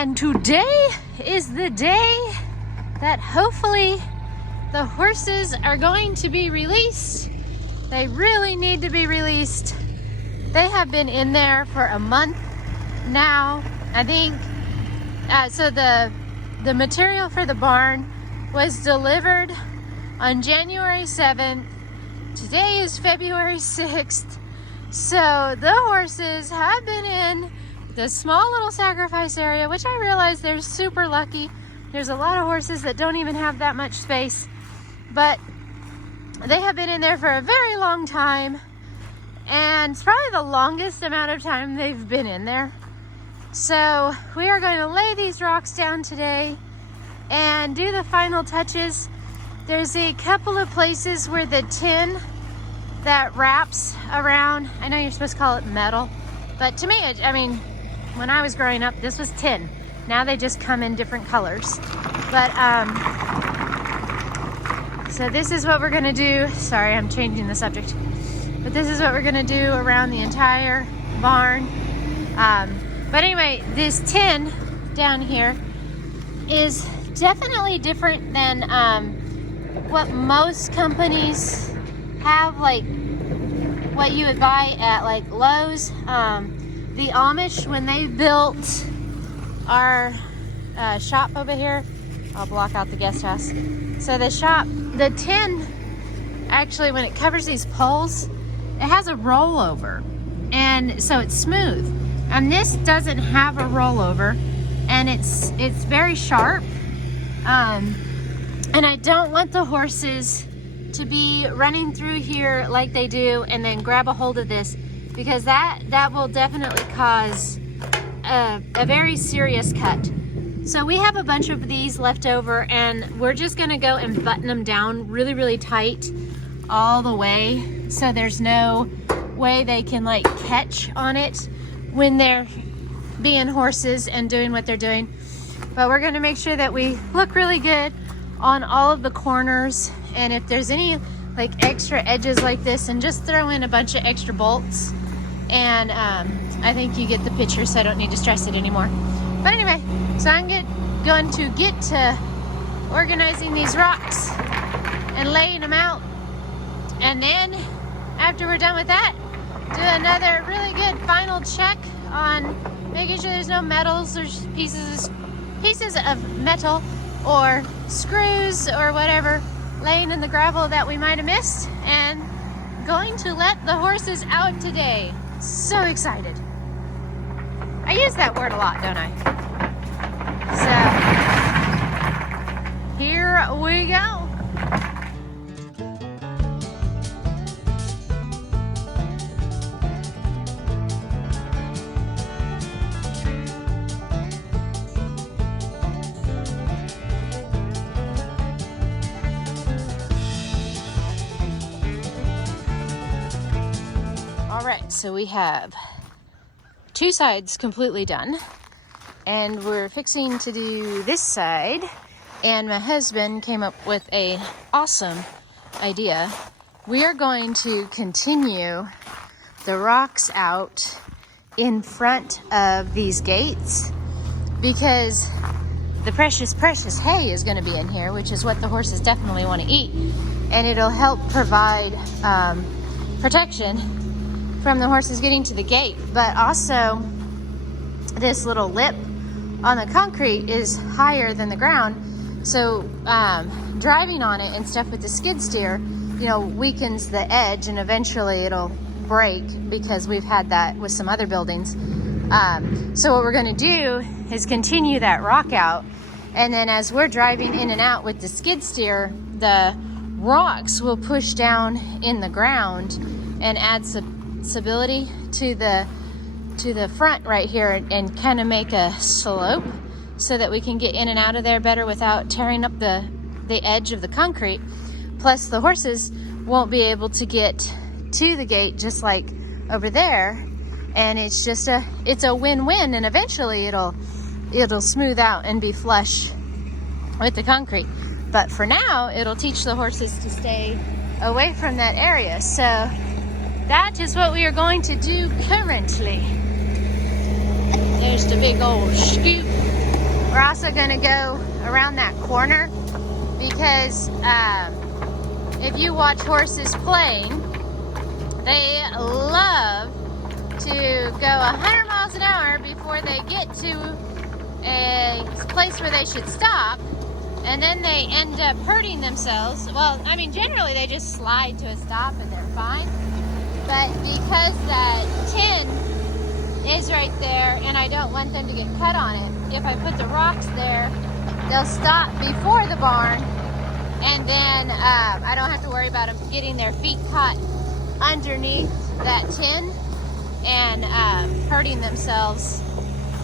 And today is the day that hopefully the horses are going to be released. They really need to be released. They have been in there for a month now, I think. So the material for the barn was delivered on January 7th. Today is February 6th. So the horses have been in the small little sacrifice area, which I realize they're super lucky. There's a lot of horses that don't even have that much space, but they have been in there for a very long time, and it's probably the longest amount of time they've been in there. So we are going to lay these rocks down today and do the final touches. There's a couple of places where the tin that wraps around, I know you're supposed to call it metal, but to me, I mean, when I was growing up, this was tin. Now they just come in different colors. But, so this is what we're gonna do. Sorry, I'm changing the subject. But this is what we're gonna do around the entire barn. But anyway, this tin down here is definitely different than what most companies have, like what you would buy at like Lowe's. The Amish, when they built our shop over here, I'll block out the guest house. So the shop, the tin, actually when it covers these poles, it has a rollover, and so it's smooth. And this doesn't have a rollover, and it's very sharp. And I don't want the horses to be running through here like they do and then grab a hold of this, because that will definitely cause a very serious cut. So we have a bunch of these left over, and we're just gonna go and button them down really, really tight all the way, so there's no way they can like catch on it when they're being horses and doing what they're doing. But we're gonna make sure that we look really good on all of the corners, and if there's any like extra edges like this, and just throw in a bunch of extra bolts, and I think you get the picture, so I don't need to stress it anymore. But anyway, so I'm going to get to organizing these rocks and laying them out, and then after we're done with that, do another really good final check on making sure there's no metals or pieces of metal or screws or whatever laying in the gravel that we might have missed, and going to let the horses out today. So excited. I use that word a lot, don't I? So here we go. All right, so we have two sides completely done, and we're fixing to do this side, and my husband came up with a awesome idea. We are going to continue the rocks out in front of these gates, because the precious hay is going to be in here, which is what the horses definitely want to eat, and it'll help provide protection from the horses getting to the gate. But also, this little lip on the concrete is higher than the ground, so driving on it and stuff with the skid steer, you know, weakens the edge, and eventually it'll break, because we've had that with some other buildings. So what we're going to do is continue that rock out, and then as we're driving in and out with the skid steer, the rocks will push down in the ground and add stability to the front right here, and kind of make a slope so that we can get in and out of there better without tearing up the edge of the concrete. Plus the horses won't be able to get to the gate just like over there, and it's just it's a win-win, and eventually it'll smooth out and be flush with the concrete. But for now, it'll teach the horses to stay away from that area. So that is what we are going to do currently. There's the big old scoop. We're also gonna go around that corner because if you watch horses playing, they love to go 100 miles an hour before they get to a place where they should stop, and then they end up hurting themselves. Well, I mean, generally they just slide to a stop and they're fine, but because that tin is right there and I don't want them to get cut on it, if I put the rocks there, they'll stop before the barn, and then I don't have to worry about them getting their feet caught underneath that tin and hurting themselves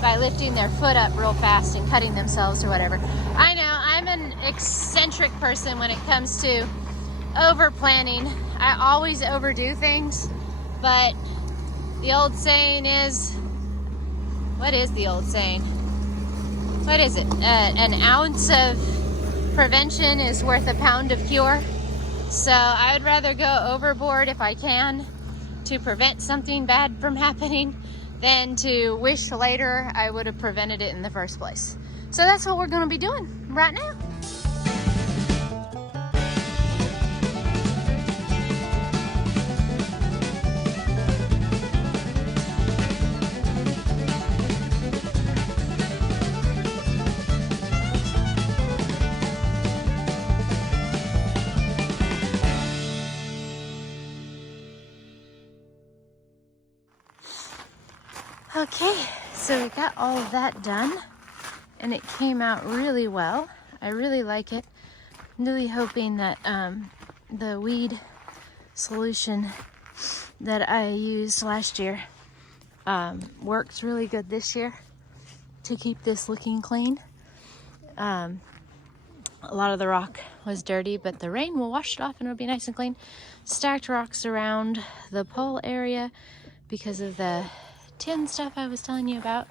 by lifting their foot up real fast and cutting themselves or whatever. I know I'm an eccentric person when it comes to over planning. I always overdo things, but the old saying is, what is the old saying? What is it? An ounce of prevention is worth a pound of cure. So I would rather go overboard if I can to prevent something bad from happening than to wish later I would have prevented it in the first place. So that's what we're going to be doing right now. Okay, so we got all of that done and it came out really well. I really like it. I'm really hoping that the weed solution that I used last year works really good this year to keep this looking clean. A lot of the rock was dirty, but the rain will wash it off and it'll be nice and clean. Stacked rocks around the pole area because of the tin stuff I was telling you about.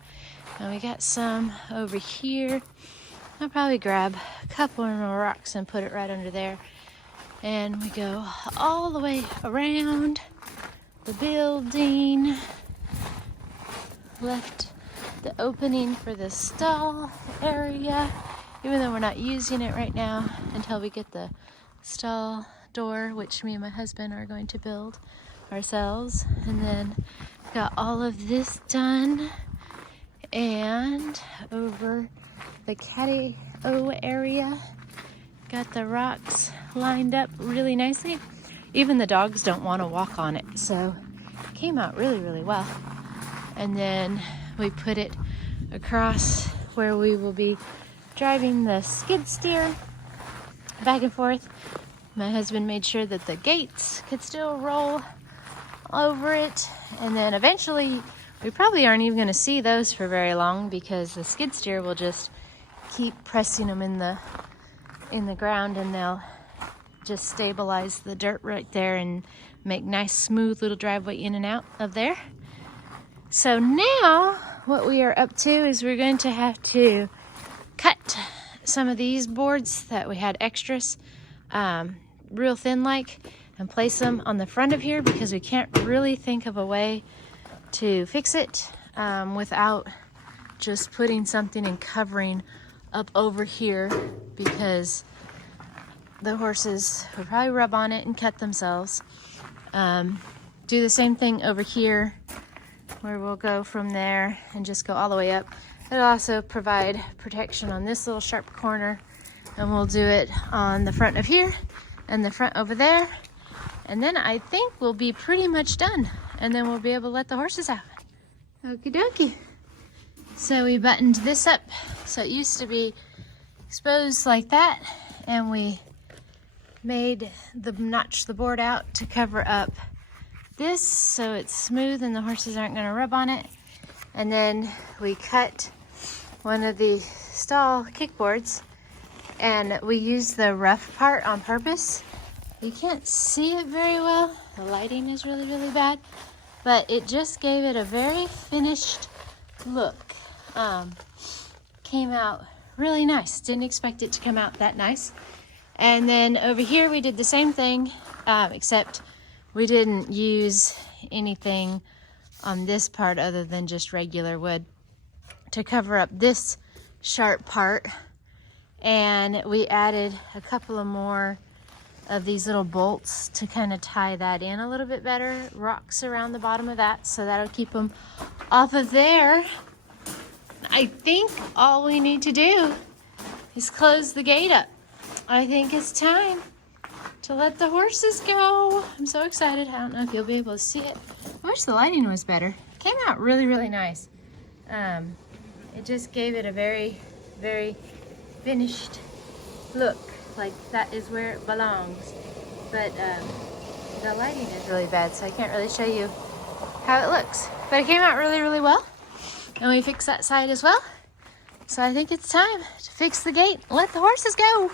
And we got some over here. I'll probably grab a couple more rocks and put it right under there. And we go all the way around the building. Left the opening for the stall area, even though we're not using it right now until we get the stall door, which me and my husband are going to build ourselves. And then got all of this done, and over the catio area got the rocks lined up really nicely. Even the dogs don't want to walk on it, so it came out really well. And then we put it across where we will be driving the skid steer back and forth. My husband made sure that the gates could still roll over it, and then eventually we probably aren't even going to see those for very long because the skid steer will just keep pressing them in the ground, and they'll just stabilize the dirt right there and make nice smooth little driveway in and out of there. So now what we are up to is we're going to have to cut some of these boards that we had extras real thin like, and place them on the front of here because we can't really think of a way to fix it without just putting something and covering up over here, because the horses would probably rub on it and cut themselves. Do the same thing over here where we'll go from there and just go all the way up. It'll also provide protection on this little sharp corner, and we'll do it on the front of here and the front over there. And then I think we'll be pretty much done, and then we'll be able to let the horses out. Okie dokie. So we buttoned this up. So it used to be exposed like that, and we made notch the board out to cover up this so it's smooth and the horses aren't going to rub on it. And then we cut one of the stall kickboards, and we used the rough part on purpose. You can't see it very well. The lighting is really bad, but it just gave it a very finished look. Came out really nice. Didn't expect it to come out that nice. And then over here we did the same thing, except we didn't use anything on this part other than just regular wood to cover up this sharp part. And we added a couple of more of these little bolts to kind of tie that in a little bit better. Rocks around the bottom of that, so that'll keep them off of there. I think all we need to do is close the gate up. I think it's time to let the horses go. I'm so excited. I don't know if you'll be able to see it. I wish the lighting was better. It came out really, really nice. It just gave it a very, very finished look. Like that is where it belongs. But the lighting is really bad, so I can't really show you how it looks. But it came out really, really well. And we fixed that side as well. So I think it's time to fix the gate and let the horses go.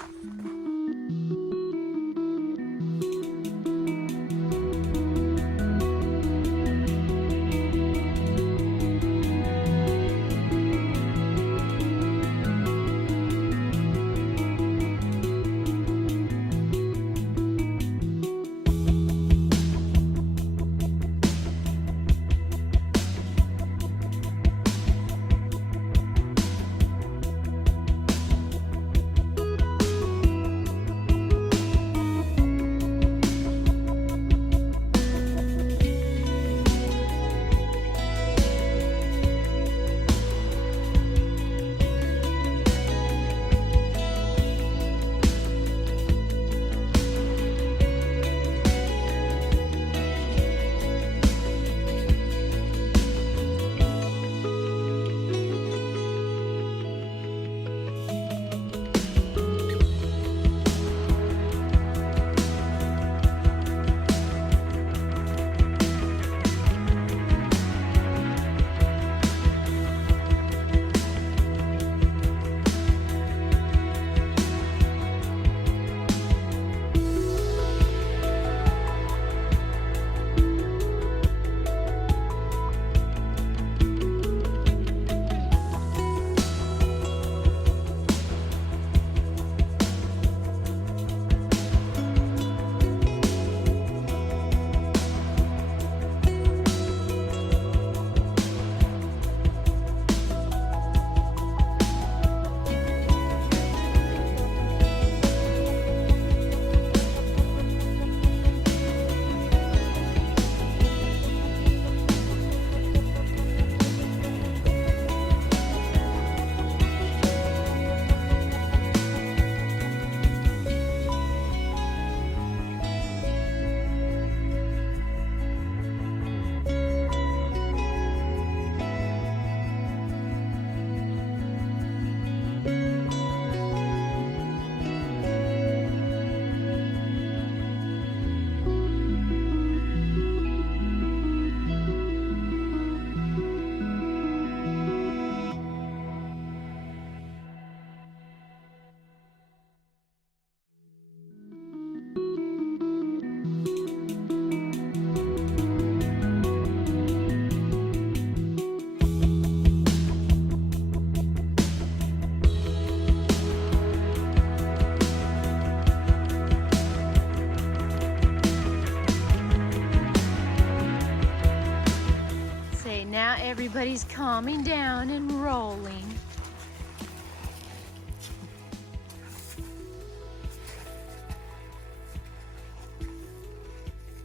Now everybody's calming down and rolling.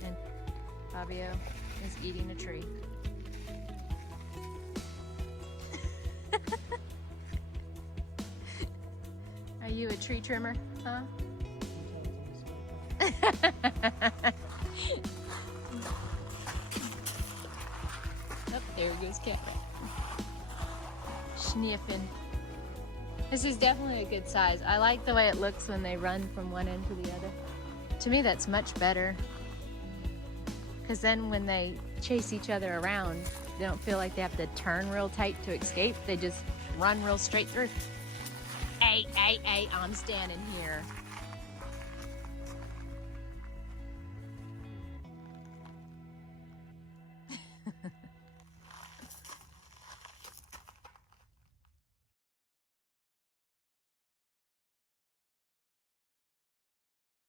And Fabio is eating a tree. Are you a tree trimmer, huh? Oh, there goes Cat. Sniffing. This is definitely a good size. I like the way it looks when they run from one end to the other. To me, that's much better. Because then when they chase each other around, they don't feel like they have to turn real tight to escape. They just run real straight through. Hey, I'm standing here.